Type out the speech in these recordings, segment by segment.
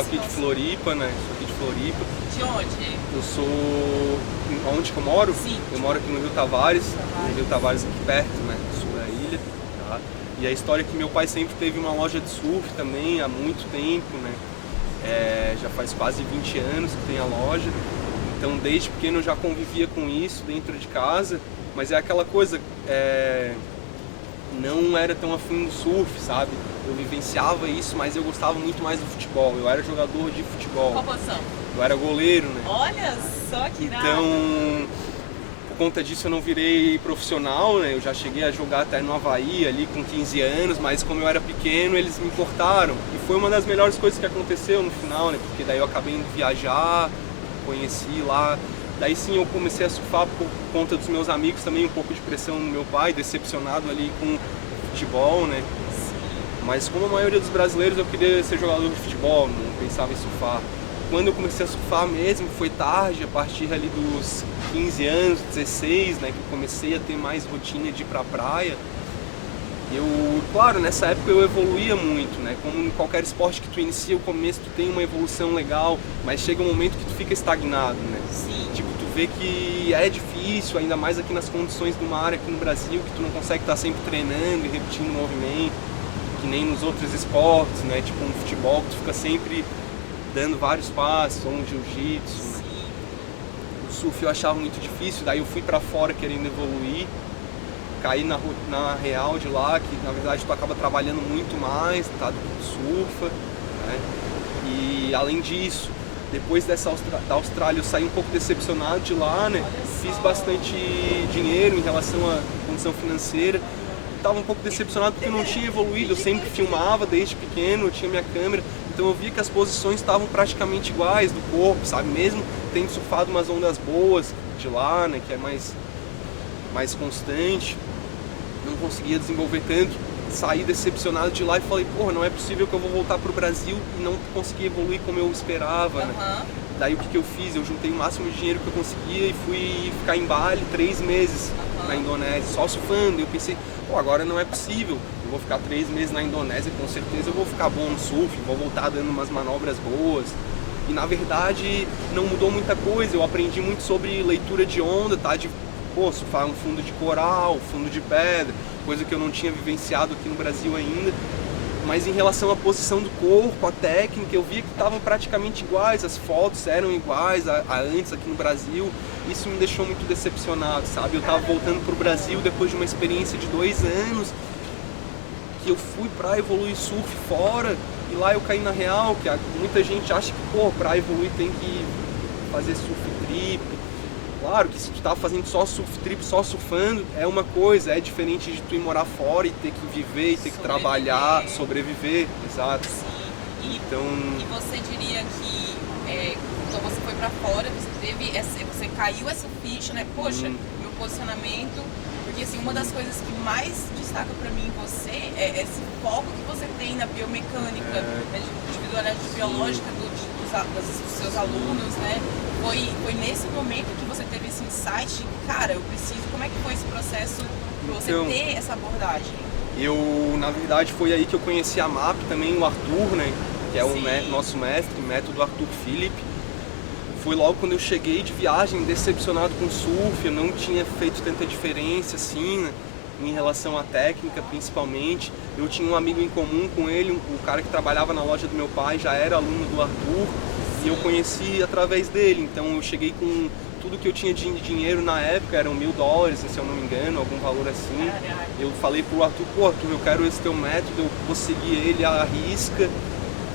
sou aqui de Floripa, né? Sou aqui de Floripa. De onde? Eu sou... Onde que eu moro? Sim. Eu moro aqui no Rio Tavares. No Rio Tavares aqui perto, né? Sul da ilha. Tá? E a história é que meu pai sempre teve uma loja de surf também, há muito tempo, né? Já faz quase 20 anos que tem a loja. Então desde pequeno eu já convivia com isso dentro de casa. Mas é aquela coisa... Não era tão afim do surf, sabe? Eu vivenciava isso, mas eu gostava muito mais do futebol. Eu era jogador de futebol. Qual posição? Eu era goleiro, né? Olha só que nada. Então, por conta disso eu não virei profissional, né? Eu já cheguei a jogar até no Havaí ali com 15 anos, mas como eu era pequeno, eles me cortaram. E foi uma das melhores coisas que aconteceu no final, né? Porque daí eu acabei indo viajar, conheci lá. Daí sim eu comecei a surfar por conta dos meus amigos também, um pouco de pressão no meu pai, decepcionado ali com o futebol, né? Mas como a maioria dos brasileiros eu queria ser jogador de futebol, não pensava em surfar. Quando eu comecei a surfar mesmo, foi tarde, a partir ali dos 15 anos, 16, né? Que eu comecei a ter mais rotina de ir pra praia. Claro, nessa época eu evoluía muito, né? Como em qualquer esporte que tu inicia, o começo tu tem uma evolução legal, mas chega um momento que tu fica estagnado, né? Sim. Tipo, tu vê que é difícil, ainda mais aqui nas condições do mar, aqui no Brasil, que tu não consegue estar sempre treinando e repetindo o movimento, que nem nos outros esportes, né? Tipo um futebol, que tu fica sempre dando vários passos, ou um jiu-jitsu, né? O surf eu achava muito difícil, daí eu fui pra fora querendo evoluir. Caí na real de lá, que na verdade tu acaba trabalhando muito mais, tá? Do que surfa, né? E além disso, depois da Austrália eu saí um pouco decepcionado de lá, né? Fiz bastante dinheiro em relação à condição financeira. Estava um pouco decepcionado porque eu não tinha evoluído, eu sempre filmava desde pequeno, eu tinha minha câmera, então eu via que as posições estavam praticamente iguais do corpo, sabe? Mesmo tendo surfado umas ondas boas de lá, né? Que é mais constante. Não conseguia desenvolver tanto, saí decepcionado de lá e falei, porra, não é possível que eu vou voltar pro Brasil e não consegui evoluir como eu esperava, né? Daí o que eu fiz? Eu juntei o máximo de dinheiro que eu conseguia e fui ficar em Bali 3 meses na Indonésia, só surfando. E eu pensei, pô, agora não é possível, eu vou ficar 3 meses na Indonésia, com certeza eu vou ficar bom no surf, vou voltar dando umas manobras boas. E na verdade não mudou muita coisa, eu aprendi muito sobre leitura de onda, tá? Surfar um fundo de coral, fundo de pedra, coisa que eu não tinha vivenciado aqui no Brasil ainda. Mas em relação à posição do corpo, a técnica, eu via que estavam praticamente iguais, as fotos eram iguais a antes aqui no Brasil. Isso me deixou muito decepcionado, sabe? Eu estava voltando para o Brasil depois de uma experiência de 2 anos, que eu fui para evoluir surf fora, e lá eu caí na real, que muita gente acha que, pô, para evoluir tem que fazer surf trip. Claro que se tu tá fazendo só surf trip, só surfando, é uma coisa, é diferente de tu ir morar fora e ter que viver, e ter que trabalhar, sobreviver, exato. Sim. Então... E você diria que, então você foi pra fora, você caiu essa ficha, né? Poxa, meu posicionamento, porque assim, uma das coisas que mais destaca pra mim em você é esse foco que você tem na biomecânica, na individualidade biológica dos seus alunos, né? Foi nesse momento que você teve esse insight, cara, eu preciso, como é que foi esse processo pra você ter essa abordagem? Na verdade, foi aí que eu conheci a MAP também, o Arthur, né? Que é o nosso mestre, método Arthur Philip. Foi logo quando eu cheguei de viagem, decepcionado com o surf, eu não tinha feito tanta diferença assim, né? Em relação à técnica, principalmente. Eu tinha um amigo em comum com ele, o cara que trabalhava na loja do meu pai, já era aluno do Arthur, e eu conheci através dele. Então eu cheguei com tudo que eu tinha de dinheiro na época, eram $1000, se eu não me engano, algum valor assim. Eu falei pro Arthur, pô, Arthur, eu quero esse teu método, eu vou seguir ele à risca.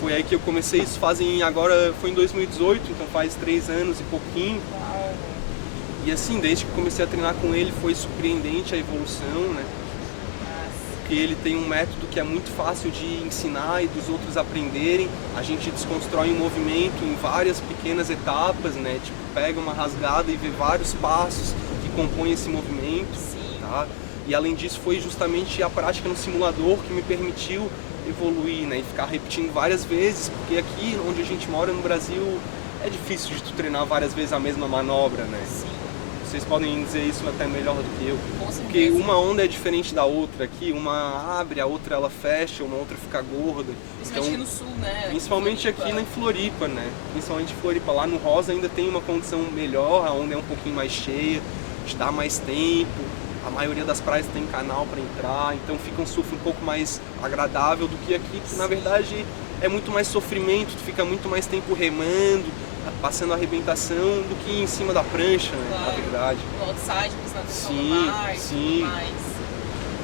Foi aí que eu comecei, isso foi em 2018, então faz 3 anos e pouquinho. E assim, desde que comecei a treinar com ele, foi surpreendente a evolução, né? Porque ele tem um método que é muito fácil de ensinar e dos outros aprenderem. A gente desconstrói um movimento em várias pequenas etapas, né? Tipo, pega uma rasgada e vê vários passos que compõem esse movimento, tá? E além disso, foi justamente a prática no simulador que me permitiu evoluir, né? E ficar repetindo várias vezes, porque aqui onde a gente mora no Brasil é difícil de tu treinar várias vezes a mesma manobra, né? vocês podem dizer isso até melhor do que eu. Com certeza. Porque uma onda é diferente da outra aqui, uma abre, a outra ela fecha, uma outra fica gorda. Principalmente aqui no sul, né? Principalmente aqui em Floripa, né? Principalmente em Floripa. Lá no Rosa ainda tem uma condição melhor, a onda é um pouquinho mais cheia, te dá mais tempo. A maioria das praias tem canal para entrar, então fica um surf um pouco mais agradável do que aqui, que na verdade é muito mais sofrimento, tu fica muito mais tempo remando, passando arrebentação do que em cima da prancha, né? Claro. Na verdade. No outside, prestando atenção Sim, no mar, sim. tudo mais.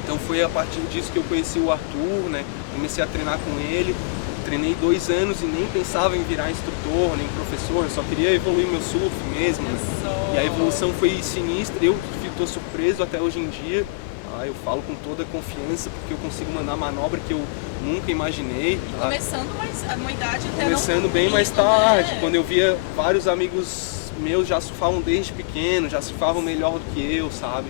Então foi a partir disso que eu conheci o Arthur, né? Comecei a treinar com ele, treinei 2 anos e nem pensava em virar instrutor, nem professor, eu só queria evoluir meu surf mesmo, né? E a evolução foi sinistra, eu estou surpreso até hoje em dia. Eu falo com toda a confiança porque eu consigo mandar manobra que eu nunca imaginei. E começando mais, uma idade até Começando bem mais tarde, quando eu via vários amigos meus já surfavam desde pequeno, já surfavam melhor do que eu, sabe?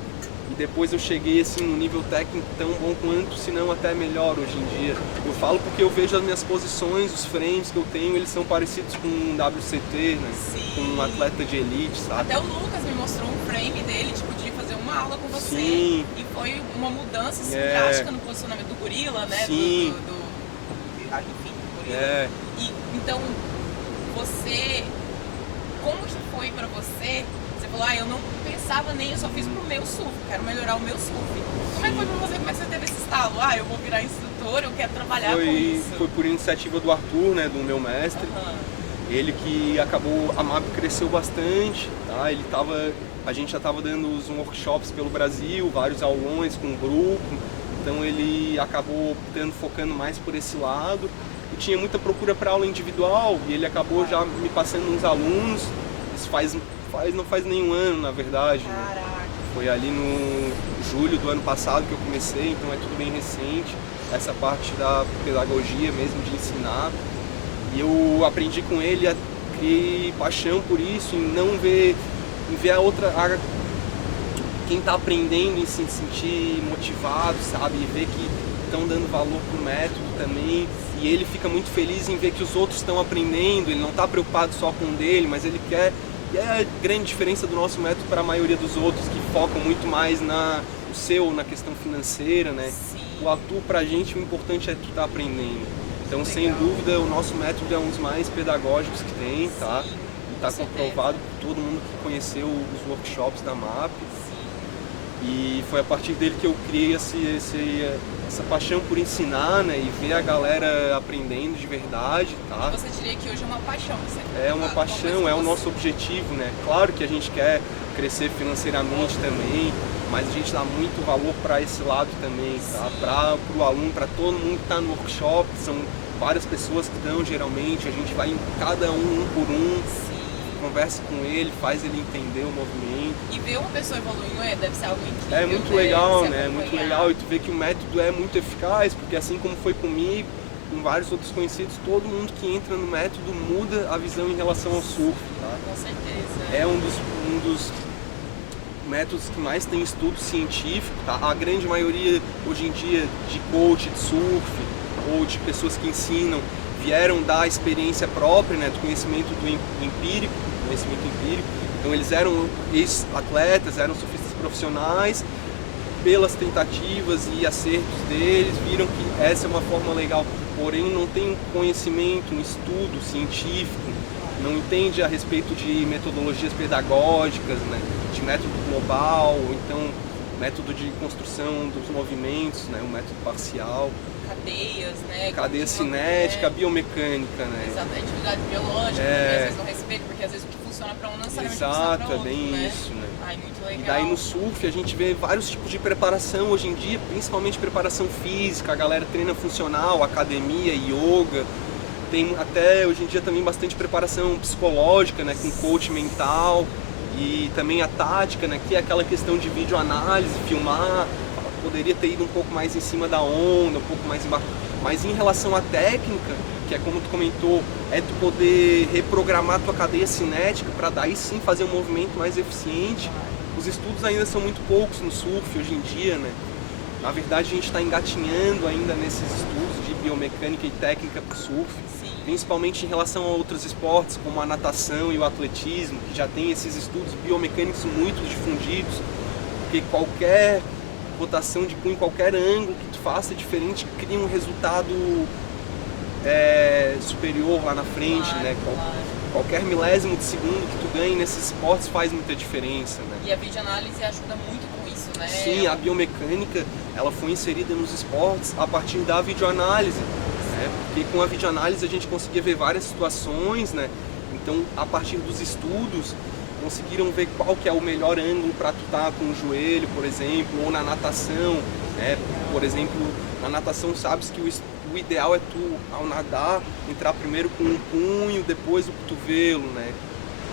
E depois eu cheguei assim num nível técnico tão bom quanto, se não até melhor hoje em dia. Eu falo porque eu vejo as minhas posições, os frames que eu tenho, eles são parecidos com um WCT, né? Sim. Com um atleta de elite, sabe? Até o Lucas me mostrou um frame dele, tipo, de fazer uma aula com você. Sim. E foi uma mudança assim, drástica no posicionamento do gorila, né? Sim. Enfim, do gorila. E, então, você... Como que foi pra você? Você falou, eu não pensava nem, eu só fiz pro meu surf, quero melhorar o meu surf. Como é que foi pra você? Como é que você teve esse estalo? Eu vou virar instrutor, eu quero trabalhar com isso. Foi por iniciativa do Arthur, né, do meu mestre. Ele que acabou, a MAP cresceu bastante, tá? A gente já estava dando os workshops pelo Brasil, vários aulões com grupo, então ele acabou focando mais por esse lado. E tinha muita procura para aula individual e ele acabou já me passando uns alunos. Isso não faz nenhum ano, na verdade. Caraca. Né? Foi ali no julho do ano passado que eu comecei, então é tudo bem recente. Essa parte da pedagogia mesmo, de ensinar. E eu aprendi com ele a ter paixão por isso, em não ver, quem está aprendendo e se sentir motivado, sabe? E ver que estão dando valor pro método também. E ele fica muito feliz em ver que os outros estão aprendendo, ele não está preocupado só com o dele, mas ele quer. E é a grande diferença do nosso método para a maioria dos outros, que focam muito mais na questão financeira, né? Sim. O Arthur, pra gente, o importante é tu estar aprendendo. Então, sem dúvida, o nosso método é um dos mais pedagógicos que tem, tá? Sim, e está comprovado por todo mundo que conheceu os workshops da MAP. E foi a partir dele que eu criei essa paixão por ensinar, né? E ver a galera aprendendo de verdade, tá? Você diria que hoje é uma paixão? É uma paixão, é o nosso objetivo, né? Claro que a gente quer crescer financeiramente também, mas a gente dá muito valor para esse lado também, tá? Para o aluno, para todo mundo que está no workshop, são várias pessoas que estão geralmente, a gente vai em cada um por um. Conversa com ele, faz ele entender o movimento. E ver uma pessoa evoluindo deve ser algo incrível. É muito legal, né? É muito legal. E tu vê que o método é muito eficaz, porque assim como foi comigo, com vários outros conhecidos, todo mundo que entra no método muda a visão em relação ao surf, tá? Com certeza. É um dos métodos que mais tem estudo científico, tá? A grande maioria hoje em dia de coach de surf ou de pessoas que ensinam vieram da experiência própria, né, do conhecimento empírico. Então eles eram ex-atletas, eram surfistas profissionais, pelas tentativas e acertos deles, viram que essa é uma forma legal, porém não tem um conhecimento, um estudo científico, não entende a respeito de metodologias pedagógicas, né, de método global, ou então método de construção dos movimentos, né, o método parcial. Cadeias, né? Cadeia cinética, biomecânica, né? Exato, a atividade biológica, às vezes não respeita, porque às vezes o que funciona para um não necessariamente funciona para outro, é bem né? isso, né? Muito legal. E daí no surf a gente vê vários tipos de preparação hoje em dia, principalmente preparação física, a galera treina funcional, academia, yoga. Tem até hoje em dia também bastante preparação psicológica, né? Com coach mental e também a tática, né? Que é aquela questão de videoanálise, filmar. Poderia ter ido um pouco mais em cima da onda, um pouco mais embaixo. Mas em relação à técnica, que é como tu comentou, é tu poder reprogramar tua cadeia cinética para daí sim fazer um movimento mais eficiente. Os estudos ainda são muito poucos no surf hoje em dia, né? Na verdade a gente está engatinhando ainda nesses estudos de biomecânica e técnica para o surf. Sim. principalmente em relação a outros esportes, como a natação e o atletismo, que já tem esses estudos biomecânicos muito difundidos, porque qualquer rotação de punho, qualquer ângulo que tu faça diferente, cria um resultado superior lá na frente, Claro, né? claro. Qualquer milésimo de segundo que tu ganhe nesses esportes faz muita diferença, né? E a videoanálise ajuda muito com isso, né? Sim, a biomecânica ela foi inserida nos esportes a partir da videoanálise, né? Porque com a videoanálise a gente conseguia ver várias situações, né? Então, a partir dos estudos, conseguiram ver qual que é o melhor ângulo para tu estar com o joelho, por exemplo, ou na natação, né? Por exemplo, na natação sabes que o ideal é tu, ao nadar, entrar primeiro com um punho, depois o cotovelo, né?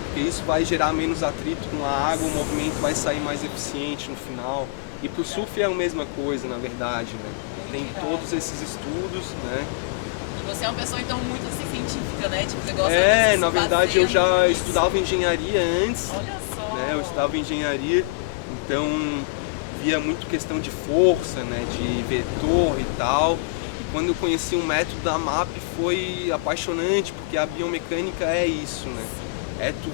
Porque isso vai gerar menos atrito com a água, o movimento vai sair mais eficiente no final. E pro surf é a mesma coisa, na verdade, né? Tem todos esses estudos, né? E você é uma pessoa, então, muito assim, científica, né? Tipo, você gosta de Na verdade eu já estudava engenharia antes, Olha só! né? Eu estudava engenharia, então via muito questão de força, né? De vetor e tal. E quando eu conheci o método da MAP foi apaixonante, porque a biomecânica é isso, né? É tu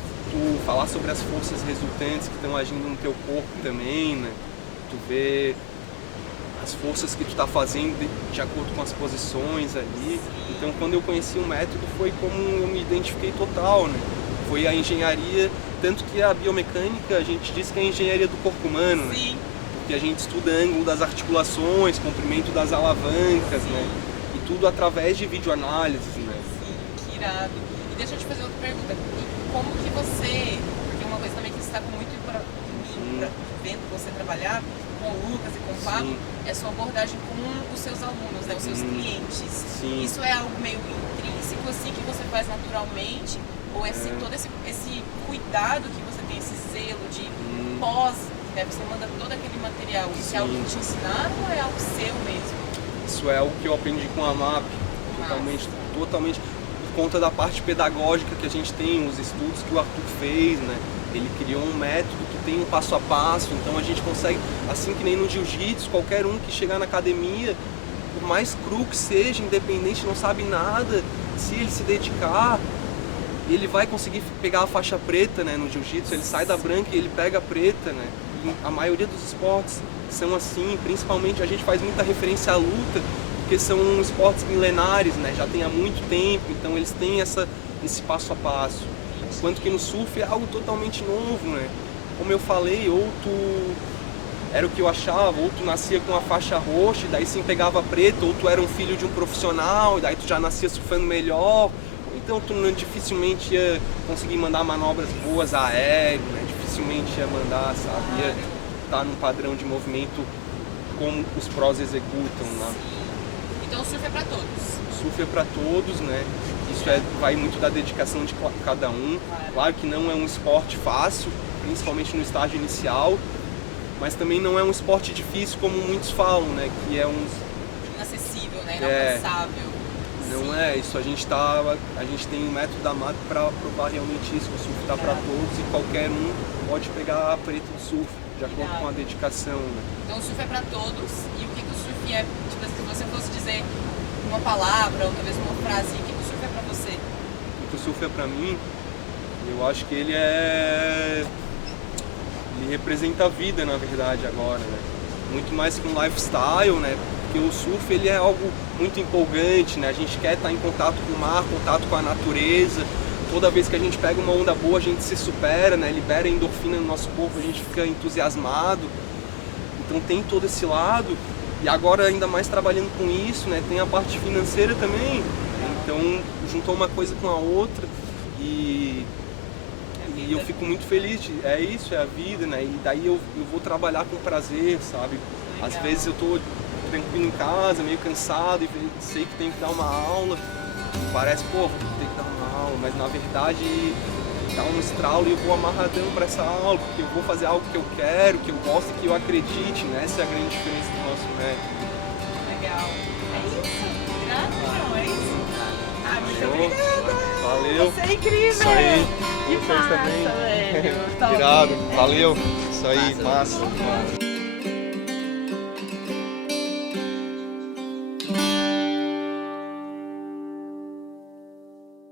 falar sobre as forças resultantes que estão agindo no teu corpo também, né? Tu vê as forças que tu está fazendo de acordo com as posições ali. Então, quando eu conheci o método, foi como eu me identifiquei total, né? Foi a engenharia, tanto que a biomecânica, a gente diz que é a engenharia do corpo humano, né? Sim. Porque a gente estuda ângulo das articulações, comprimento das alavancas, né? E tudo através de videoanálises, né? Sim, que irado. E deixa eu te fazer outra pergunta. E como que você, porque uma coisa também que destaca muito vendo você trabalhar com o Lucas e com o Pablo, é a sua abordagem com os seus alunos, né, os seus clientes. Sim. Isso é algo meio intrínseco, assim, que você faz naturalmente? Ou todo esse cuidado que você tem, esse zelo de pós, né, você manda todo aquele material, isso é algo que te ensinaram ou é algo seu mesmo? Isso é algo que eu aprendi com a MAP, totalmente por conta da parte pedagógica que a gente tem, os estudos que o Arthur fez, né? Ele criou um método que tem um passo a passo, então a gente consegue, assim que nem no jiu-jitsu, qualquer um que chegar na academia, por mais cru que seja, independente, não sabe nada, se ele se dedicar, ele vai conseguir pegar a faixa preta, né, no jiu-jitsu, ele sai da branca e ele pega a preta, né? E a maioria dos esportes são assim, principalmente a gente faz muita referência à luta, porque são esportes milenares, né? Já tem há muito tempo, então eles têm esse passo a passo. Enquanto que no surf é algo totalmente novo, né? Como eu falei, ou tu era o que eu achava, ou tu nascia com a faixa roxa, e daí sim pegava preta, ou tu era um filho de um profissional, e daí tu já nascia surfando melhor, ou então tu dificilmente ia conseguir mandar manobras boas aéreo, né? Dificilmente ia mandar, sabe? Ia estar num padrão de movimento como os prós executam, né? Então o surf é para todos? O surf é para todos, né? Isso vai muito da dedicação de cada um. Claro que não é um esporte fácil, principalmente no estágio inicial, mas também não é um esporte difícil como muitos falam, né? Que é inacessível, né? Inalcançável. Não é, isso a gente tem um método da MAP para provar realmente isso, o surf está para todos e qualquer um pode pegar a preta do surf, de acordo com a dedicação, né? Então o surf é para todos, e o que o surf é, tipo, se você fosse dizer uma palavra ou talvez uma frase, o que o surf é para você? O que o surf é para mim, eu acho que ele representa a vida, na verdade, agora, né? Muito mais que um lifestyle, né? Porque o surf ele é algo muito empolgante, né? A gente quer estar em contato com o mar, contato com a natureza. Toda vez que a gente pega uma onda boa, a gente se supera, né? Libera endorfina no nosso corpo, a gente fica entusiasmado. Então tem todo esse lado. E agora, ainda mais trabalhando com isso, né? Tem a parte financeira também. Então juntou uma coisa com a outra e eu fico muito feliz. É isso, é a vida, né? E daí eu vou trabalhar com prazer, sabe? Às vezes eu tô tranquilo em casa, meio cansado, e sei que tenho que dar uma aula, e parece, pô, vou ter que dar uma aula, mas na verdade dá um estralo e eu vou amarradão para essa aula, porque eu vou fazer algo que eu quero, que eu gosto e que eu acredite, né? Essa é a grande diferença do nosso método. Legal. É isso. Gratidão, é isso. Ah, muito obrigada. Valeu. Você é incrível. Isso aí. Que Vocês massa, também. velho. Top. Irado. Valeu. Isso aí, massa.